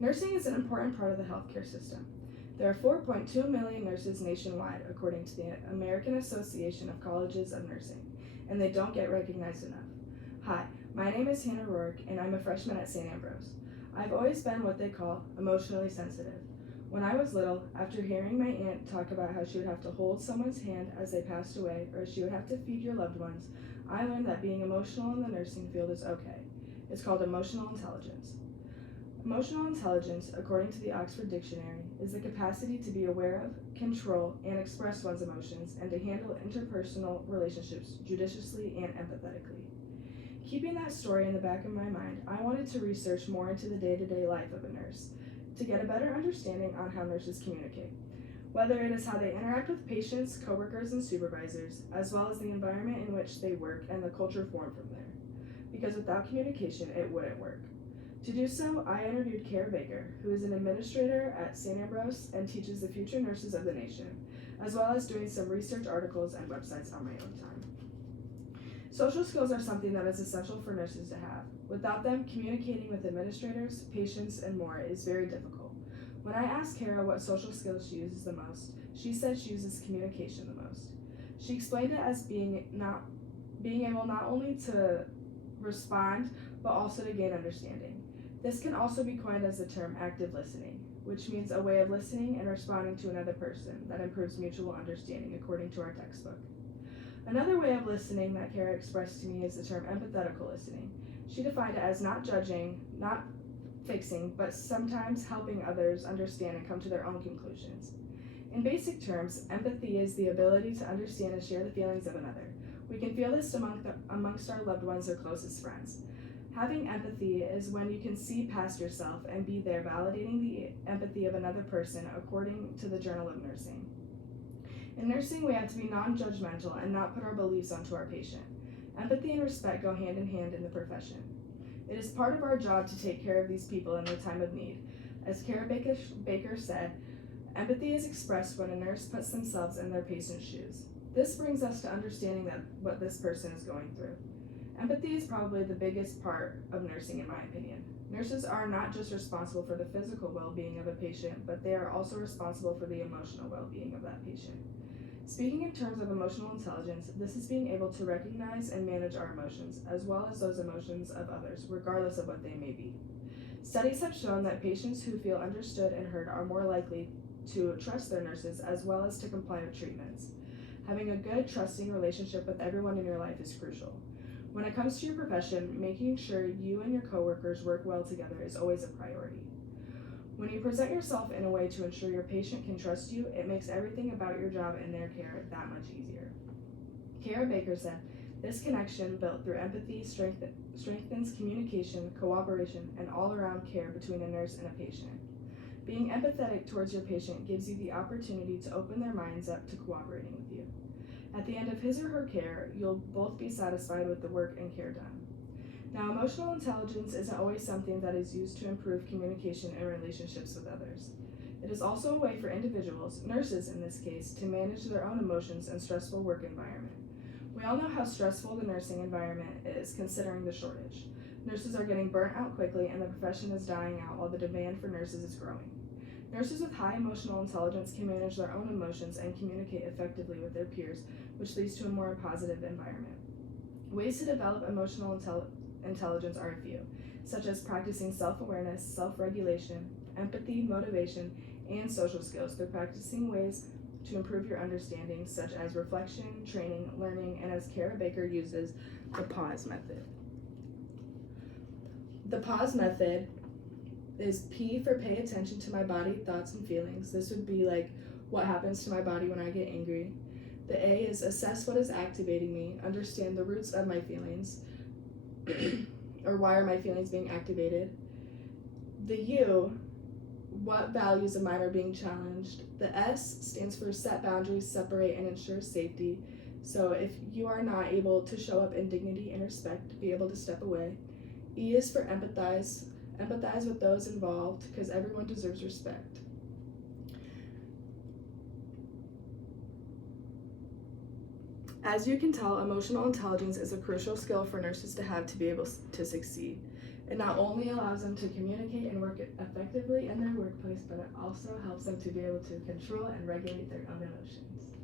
Nursing is an important part of the healthcare system. There are 4.2 million nurses nationwide, according to the American Association of Colleges of Nursing, and they don't get recognized enough. Hi, my name is Hannah Rourke, and I'm a freshman at St. Ambrose. I've always been what they call emotionally sensitive. When I was little, after hearing my aunt talk about how she would have to hold someone's hand as they passed away, or she would have to feed your loved ones, I learned that being emotional in the nursing field is okay. It's called emotional intelligence. Emotional intelligence, according to the Oxford Dictionary, is the capacity to be aware of, control, and express one's emotions, and to handle interpersonal relationships judiciously and empathetically. Keeping that story in the back of my mind, I wanted to research more into the day-to-day life of a nurse, to get a better understanding on how nurses communicate, whether it is how they interact with patients, coworkers, and supervisors, as well as the environment in which they work and the culture formed from there. Because without communication, it wouldn't work. To do so, I interviewed Kara Baker, who is an administrator at St. Ambrose and teaches the future nurses of the nation, as well as doing some research articles and websites on my own time. Social skills are something that is essential for nurses to have. Without them, communicating with administrators, patients, and more is very difficult. When I asked Kara what social skills she uses the most, she said she uses communication the most. She explained it as being able not only to respond, but also to gain understanding. This can also be coined as the term active listening, which means a way of listening and responding to another person that improves mutual understanding, according to our textbook. Another way of listening that Kara expressed to me is the term empathetical listening. She defined it as not judging, not fixing, but sometimes helping others understand and come to their own conclusions. In basic terms, empathy is the ability to understand and share the feelings of another. We can feel this amongst our loved ones or closest friends. Having empathy is when you can see past yourself and be there validating the empathy of another person, according to the Journal of Nursing. In nursing, we have to be non-judgmental and not put our beliefs onto our patient. Empathy and respect go hand in hand in the profession. It is part of our job to take care of these people in their time of need. As Kara Baker said, empathy is expressed when a nurse puts themselves in their patient's shoes. This brings us to understanding what this person is going through. Empathy is probably the biggest part of nursing, in my opinion. Nurses are not just responsible for the physical well-being of a patient, but they are also responsible for the emotional well-being of that patient. Speaking in terms of emotional intelligence, this is being able to recognize and manage our emotions, as well as those emotions of others, regardless of what they may be. Studies have shown that patients who feel understood and heard are more likely to trust their nurses, as well as to comply with treatments. Having a good, trusting relationship with everyone in your life is crucial. When it comes to your profession, making sure you and your coworkers work well together is always a priority. When you present yourself in a way to ensure your patient can trust you, it makes everything about your job and their care that much easier. Kara Baker said, "This connection built through empathy strengthens communication, cooperation, and all-around care between a nurse and a patient. Being empathetic towards your patient gives you the opportunity to open their minds up to cooperating with you. At the end of his or her care, you'll both be satisfied with the work and care done." Now, emotional intelligence isn't always something that is used to improve communication and relationships with others. It is also a way for individuals, nurses in this case, to manage their own emotions in stressful work environment. We all know how stressful the nursing environment is, considering the shortage. Nurses are getting burnt out quickly, and the profession is dying out while the demand for nurses is growing. Nurses with high emotional intelligence can manage their own emotions and communicate effectively with their peers, which leads to a more positive environment. Ways to develop emotional intelligence are a few, such as practicing self-awareness, self-regulation, empathy, motivation, and social skills through practicing ways to improve your understanding, such as reflection, training, learning, and as Kara Baker uses, the PAUSE method. The PAUSE method is P for pay attention to my body, thoughts, and feelings. This would be like what happens to my body when I get angry. The A is assess what is activating me, understand the roots of my feelings, or why are my feelings being activated. The U, what values of mine are being challenged. The S stands for set boundaries, separate, and ensure safety. So if you are not able to show up in dignity and respect, be able to step away. E is for empathize. Empathize with those involved because everyone deserves respect. As you can tell, emotional intelligence is a crucial skill for nurses to have to be able to succeed. It not only allows them to communicate and work effectively in their workplace, but it also helps them to be able to control and regulate their own emotions.